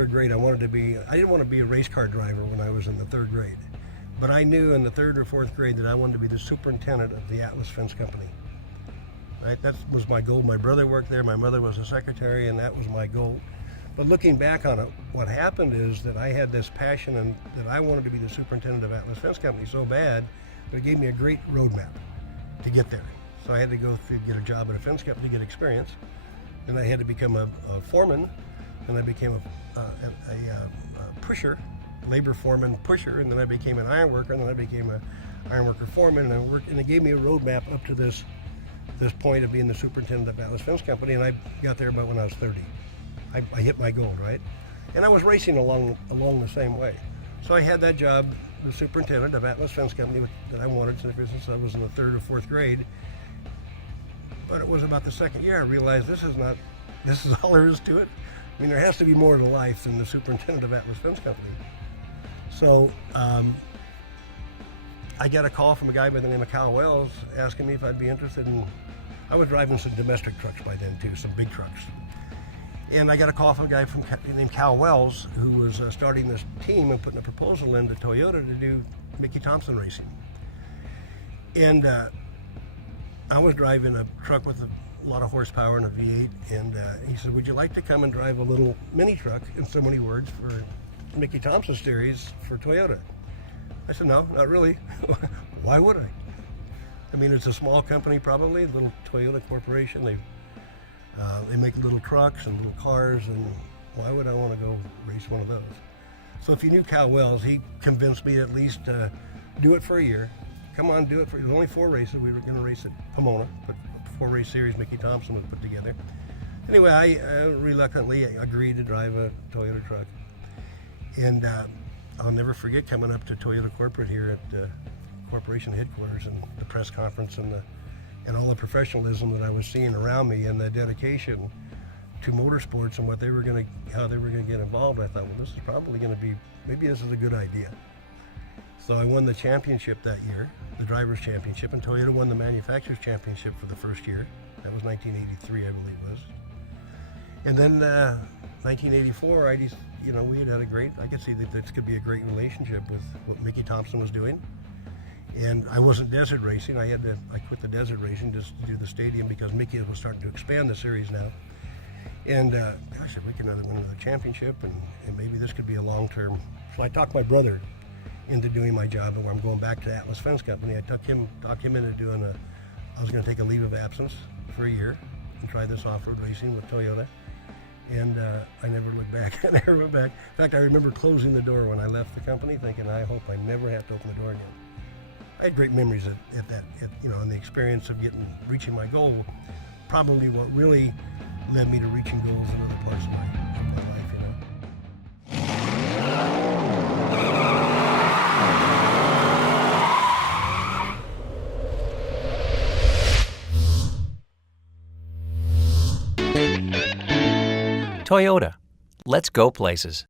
third grade, I didn't want to be a race car driver when I was in the third grade. But I knew in the third or fourth grade that I wanted to be the superintendent of the Atlas Fence Company. Right? That was my goal. My brother worked there, my mother was a secretary, and that was my goal. But looking back on it, what happened is that I had this passion and that I wanted to be the superintendent of Atlas Fence Company so bad that it gave me a great roadmap to get there. So I had to go through, get a job at a fence company to get experience. Then I had to become a foreman, and I became a pusher, labor foreman pusher, and then I became an iron worker, and then I became an iron worker foreman, and it gave me a roadmap up to this point of being the superintendent of Atlas Fence Company, and I got there about when I was 30. I hit my goal, right? And I was racing along the same way. So I had that job, the superintendent of Atlas Fence Company, that I wanted since I was in the third or fourth grade. But it was about the second year I realized this is all there is to it. I mean, there has to be more to life than the superintendent of Atlas Fence Company. So I got a call from a guy by the name of Cal Wells asking me if I'd be interested in, I was driving some domestic trucks by then too, some big trucks. And I got a call from a guy named Cal Wells who was starting this team and putting a proposal into Toyota to do Mickey Thompson racing. And I was driving a truck with a lot of horsepower and a V8, and he said, would you like to come and drive a little mini truck, in so many words, for Mickey Thompson series for Toyota? I said, no, not really. Why would I? I mean, it's a small company probably, a little Toyota corporation. They make little trucks and little cars, and why would I want to go race one of those? So if you knew Cal Wells, he convinced me at least to do it for a year. Come on, do it for, there's only 4 races. We were going to race at Pomona, but 4-race series Mickey Thompson was put together. Anyway, I reluctantly agreed to drive a Toyota truck. And I'll never forget coming up to Toyota corporate here at the corporation headquarters and the press conference and all the professionalism that I was seeing around me and the dedication to motorsports and how they were going to get involved. I thought, well, this is probably going to be, maybe this is a good idea. So I won the championship that year, the driver's championship, and Toyota won the manufacturer's championship for the first year. That was 1983, I believe it was. And then 1984, we had a great, I could see that this could be a great relationship with what Mickey Thompson was doing. And I wasn't desert racing. I quit the desert racing just to do the stadium because Mickey was starting to expand the series now. And gosh, if we can win another championship, and maybe this could be a long-term. So I talked my brother into doing my job, and where I'm going back to Atlas Fence Company. I talked him into doing I was going to take a leave of absence for a year and try this off-road racing with Toyota. And I never looked back. I never went back. In fact, I remember closing the door when I left the company, thinking, I hope I never have to open the door again. I had great memories at that, and the experience of reaching my goal, probably what really led me to reaching goals in other parts of my life, Toyota. Let's go places.